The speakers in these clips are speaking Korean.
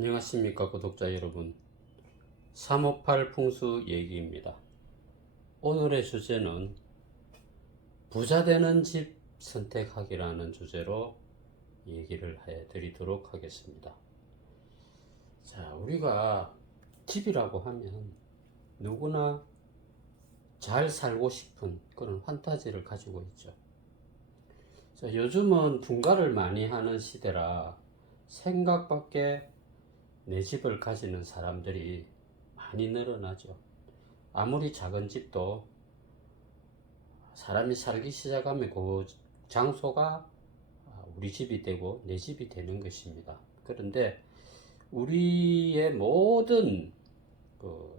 안녕하십니까 구독자 여러분. 358 풍수 얘기입니다. 오늘의 주제는 부자 되는 집 선택하기라는 주제로 얘기를 해 드리도록 하겠습니다. 자, 우리가 집이라고 하면 누구나 잘 살고 싶은 그런 판타지를 가지고 있죠. 자, 요즘은 분가를 많이 하는 시대라 생각밖에 내 집을 가지는 사람들이 많이 늘어나죠. 아무리 작은 집도 사람이 살기 시작하면 그 장소가 우리 집이 되고 내 집이 되는 것입니다. 그런데 우리의 모든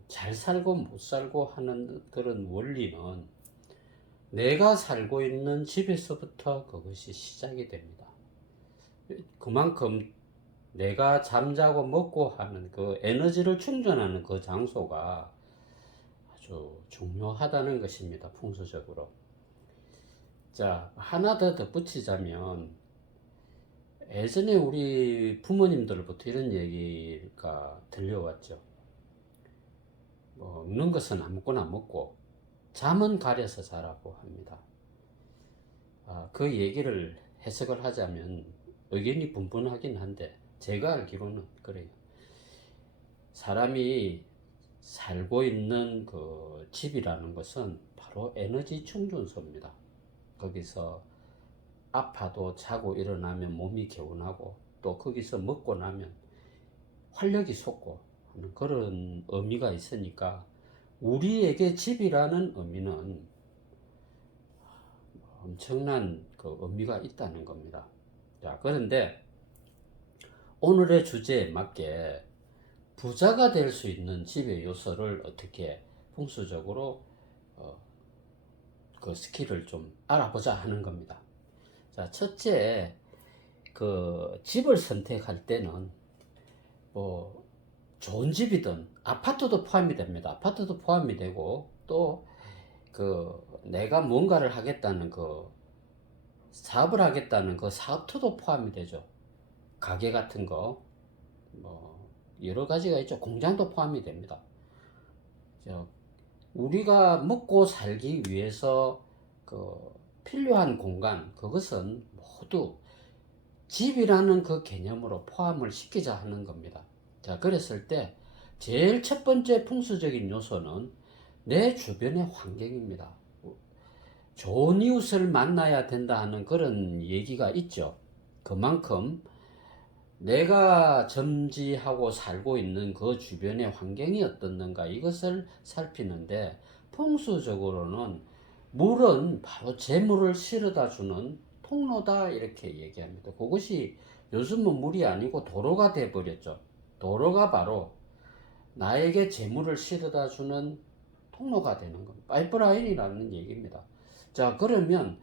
잘 살고 못 살고 하는 그런 원리는 내가 살고 있는 집에서부터 그것이 시작이 됩니다. 그만큼 내가 잠자고 먹고 하는 그 에너지를 충전하는 그 장소가 아주 중요하다는 것입니다. 풍수적으로. 자, 하나 더 덧붙이자면 예전에 우리 부모님들부터 이런 얘기가 들려왔죠. 먹는 것은 아무거나 먹고 잠은 가려서 자라고 합니다. 그 얘기를 해석을 하자면 의견이 분분하긴 한데 제가 알기로는 그래요. 사람이 살고 있는 그 집이라는 것은 바로 에너지 충전소입니다. 거기서 아파도 자고 일어나면 몸이 개운하고 또 거기서 먹고 나면 활력이 솟고 하는 그런 의미가 있으니까 우리에게 집이라는 의미는 엄청난 그 의미가 있다는 겁니다. 자, 그런데 오늘의 주제에 맞게 부자가 될 수 있는 집의 요소를 어떻게 풍수적으로 그 스킬을 좀 알아보자 하는 겁니다. 자, 첫째, 그 집을 선택할 때는 뭐 좋은 집이든 아파트도 포함이 됩니다. 아파트도 포함이 되고 또 그 내가 뭔가를 하겠다는 그 사업을 하겠다는 그 사업토도 포함이 되죠. 가게 같은 거 뭐 여러 가지가 있죠. 공장도 포함이 됩니다. 우리가 먹고 살기 위해서 그 필요한 공간, 그것은 모두 집이라는 그 개념으로 포함을 시키자 하는 겁니다. 자, 그랬을 때 제일 첫 번째 풍수적인 요소는 내 주변의 환경입니다. 좋은 이웃을 만나야 된다 하는 그런 얘기가 있죠. 그만큼 내가 점지하고 살고 있는 그 주변의 환경이 어떻는가 이것을 살피는데 풍수적으로는 물은 바로 재물을 실어다 주는 통로다 이렇게 얘기합니다. 그것이 요즘은 물이 아니고 도로가 돼 버렸죠. 도로가 바로 나에게 재물을 실어다 주는 통로가 되는 겁니다. 파이프라인이라는 얘기입니다. 자, 그러면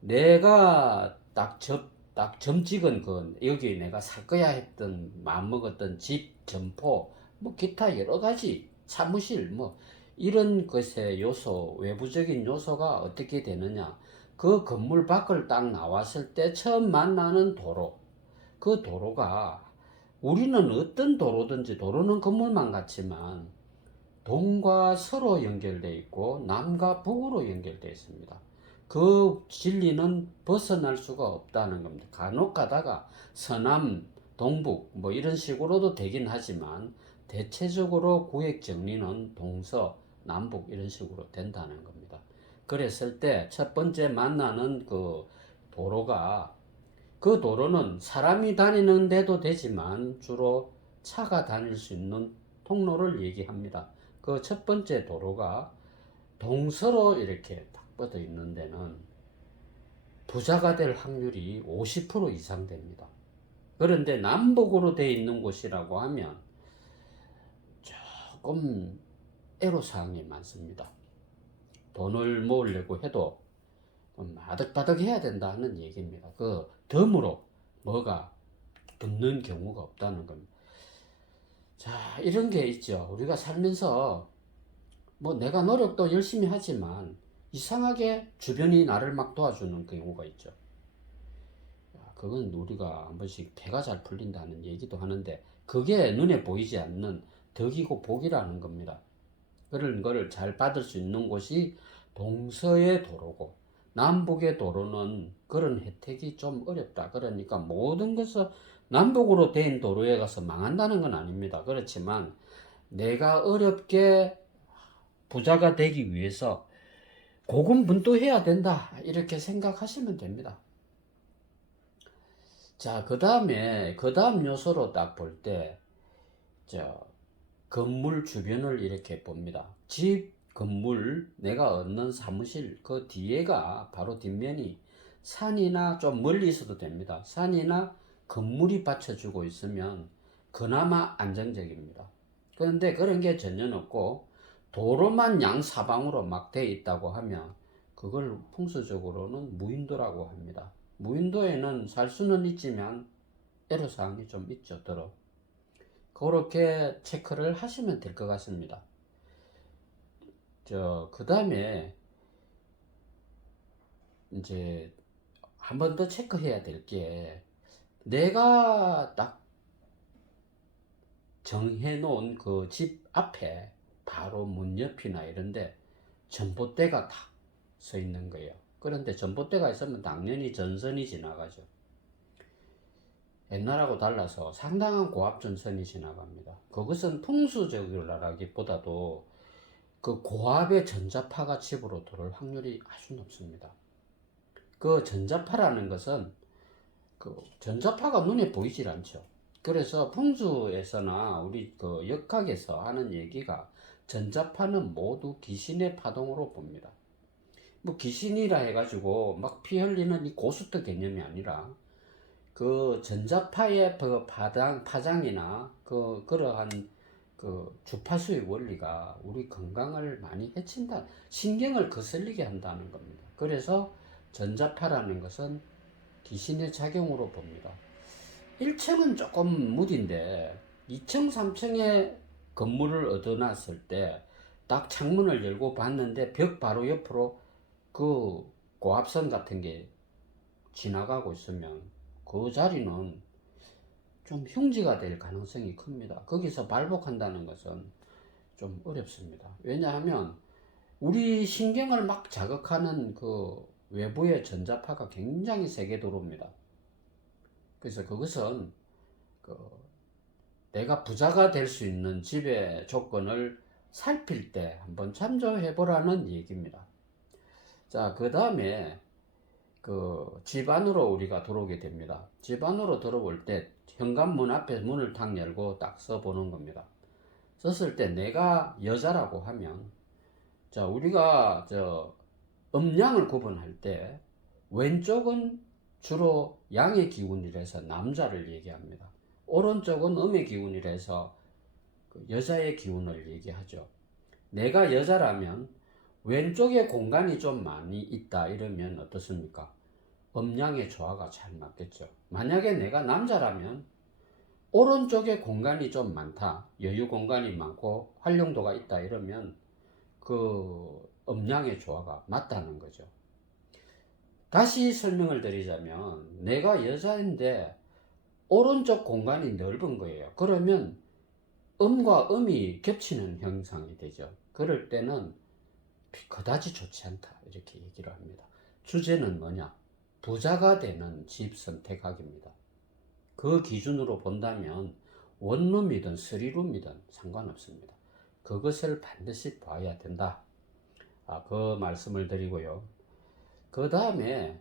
내가 딱 점 찍은 그 여기 내가 살 거야 했던 마음 먹었던 집, 점포, 뭐 기타 여러 가지 사무실 뭐 이런 것의 요소, 외부적인 요소가 어떻게 되느냐? 그 건물 밖을 딱 나왔을 때 처음 만나는 도로, 그 도로가 우리는 어떤 도로든지 도로는 건물만 같지만 동과 서로 연결되어 있고 남과 북으로 연결되어 있습니다. 그 진리는 벗어날 수가 없다는 겁니다. 간혹 가다가 서남, 동북 뭐 이런 식으로도 되긴 하지만 대체적으로 구획 정리는 동서, 남북 이런 식으로 된다는 겁니다. 그랬을 때 첫 번째 만나는 그 도로가 그 도로는 사람이 다니는 데도 되지만 주로 차가 다닐 수 있는 통로를 얘기합니다. 그 첫 번째 도로가 동서로 이렇게 딱 뻗어 있는 데는 부자가 될 확률이 50% 이상 됩니다. 그런데 남북으로 되어 있는 곳이라고 하면 조금 애로사항이 많습니다. 돈을 모으려고 해도 바득바득 해야 된다는 얘기입니다. 그 덤으로 뭐가 붙는 경우가 없다는 겁니다. 자, 이런 게 있죠. 우리가 살면서 뭐 내가 노력도 열심히 하지만 이상하게 주변이 나를 막 도와주는 경우가 있죠. 그건 우리가 한 번씩 배가 잘 풀린다는 얘기도 하는데, 그게 눈에 보이지 않는 덕이고 복이라는 겁니다. 그런 거를 잘 받을 수 있는 곳이 동서의 도로고, 남북의 도로는 그런 혜택이 좀 어렵다. 그러니까 모든 것을 남북으로 된 도로에 가서 망한다는 건 아닙니다. 그렇지만 내가 어렵게 부자가 되기 위해서 고군분투해야 된다, 이렇게 생각하시면 됩니다. 자, 그 다음 요소로 딱 볼 때, 건물 주변을 이렇게 봅니다. 집, 건물, 내가 얻는 사무실, 그 뒤에가 바로 뒷면이 산이나 좀 멀리 있어도 됩니다. 산이나 건물이 받쳐주고 있으면 그나마 안정적입니다. 그런데 그런 게 전혀 없고 도로만 양사방으로 막 돼 있다고 하면 그걸 풍수적으로는 무인도라고 합니다. 무인도에는 살 수는 있지만 애로사항이 좀 있죠, 더러. 그렇게 체크를 하시면 될 것 같습니다. 그 다음에 이제 한 번 더 체크해야 될 게, 내가 딱 정해놓은 그 집 앞에 바로 문 옆이나 이런데 전봇대가 딱 서 있는 거예요. 그런데 전봇대가 있으면 당연히 전선이 지나가죠. 옛날하고 달라서 상당한 고압 전선이 지나갑니다. 그것은 풍수적이라기보다도 그 고압의 전자파가 집으로 들어올 확률이 아주 높습니다. 그 전자파라는 것은 그 전자파가 눈에 보이질 않죠. 그래서 풍수에서나 우리 그 역학에서 하는 얘기가, 전자파는 모두 귀신의 파동으로 봅니다. 뭐 귀신이라 해가지고 막 피 흘리는 이 고스트 개념이 아니라, 그 전자파의 그 파장이나 그러한 그 주파수의 원리가 우리 건강을 많이 해친다, 신경을 거슬리게 한다는 겁니다. 그래서 전자파라는 것은 귀신의 작용으로 봅니다. 1층은 조금 무딘데 2층, 3층에 건물을 얻어놨을 때 딱 창문을 열고 봤는데 벽 바로 옆으로 그 고압선 같은 게 지나가고 있으면 그 자리는 좀 흉지가 될 가능성이 큽니다. 거기서 발복한다는 것은 좀 어렵습니다. 왜냐하면 우리 신경을 막 자극하는 그 외부의 전자파가 굉장히 세게 들어옵니다. 그래서 그것은 그 내가 부자가 될 수 있는 집의 조건을 살필 때 한번 참조해 보라는 얘기입니다. 자, 그 다음에 그 집 안으로 우리가 들어오게 됩니다. 집 안으로 들어올 때 현관문 앞에 문을 탁 열고 딱 써보는 겁니다. 썼을 때 내가 여자라고 하면, 자, 우리가 음양을 구분할 때 왼쪽은 주로 양의 기운이라서 남자를 얘기합니다. 오른쪽은 음의 기운이라서 여자의 기운을 얘기하죠. 내가 여자라면 왼쪽에 공간이 좀 많이 있다 이러면 어떻습니까? 음양의 조화가 잘 맞겠죠. 만약에 내가 남자라면 오른쪽에 공간이 좀 많다, 여유 공간이 많고 활용도가 있다 이러면 그 음양의 조화가 맞다는 거죠. 다시 설명을 드리자면, 내가 여자인데 오른쪽 공간이 넓은 거예요. 그러면 음과 음이 겹치는 형상이 되죠. 그럴 때는 그다지 좋지 않다, 이렇게 얘기를 합니다. 주제는 뭐냐? 부자가 되는 집 선택학입니다. 그 기준으로 본다면 원룸이든 쓰리룸이든 상관없습니다. 그것을 반드시 봐야 된다, 그 말씀을 드리고요. 그 다음에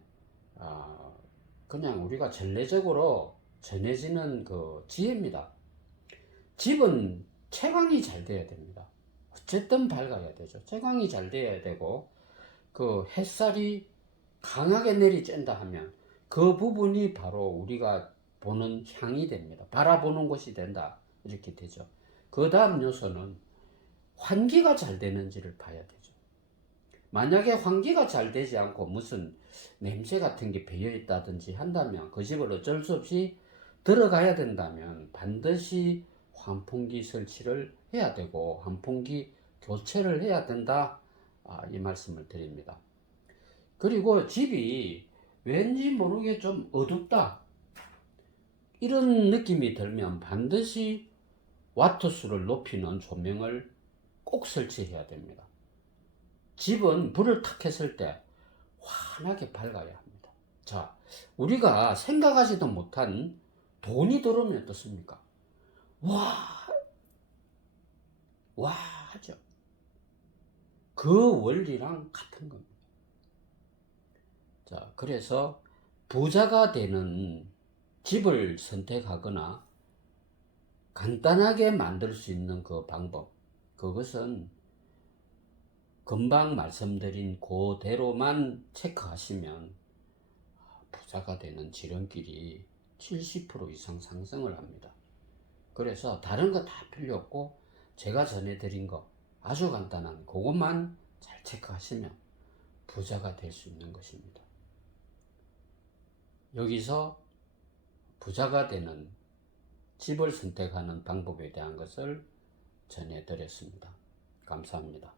그냥 우리가 전례적으로 전해지는 그 지혜입니다. 집은 채광이 잘 돼야 됩니다. 어쨌든 밝아야 되죠. 채광이 잘 돼야 되고, 그 햇살이 강하게 내리쬐다 하면 그 부분이 바로 우리가 보는 향이 됩니다. 바라보는 곳이 된다, 이렇게 되죠. 그 다음 요소는 환기가 잘 되는지를 봐야 되죠. 만약에 환기가 잘 되지 않고 무슨 냄새 같은 게 배어 있다든지 한다면, 그 집을 어쩔 수 없이 들어가야 된다면 반드시 환풍기 설치를 해야 되고 환풍기 교체를 해야 된다, 이 말씀을 드립니다. 그리고 집이 왠지 모르게 좀 어둡다, 이런 느낌이 들면 반드시 와트수를 높이는 조명을 꼭 설치해야 됩니다. 집은 불을 탁 켰을 때 환하게 밝아야 합니다. 자, 우리가 생각하지도 못한 돈이 들어오면 어떻습니까? 와, 와 하죠. 그 원리랑 같은 겁니다. 자, 그래서 부자가 되는 집을 선택하거나 간단하게 만들 수 있는 그 방법, 그것은 금방 말씀드린 그대로만 체크하시면 부자가 되는 지름길이 70% 이상 상승을 합니다. 그래서 다른 거 다 필요 없고 제가 전해드린 거 아주 간단한 그것만 잘 체크하시면 부자가 될 수 있는 것입니다. 여기서 부자가 되는 집을 선택하는 방법에 대한 것을 전해드렸습니다. 감사합니다.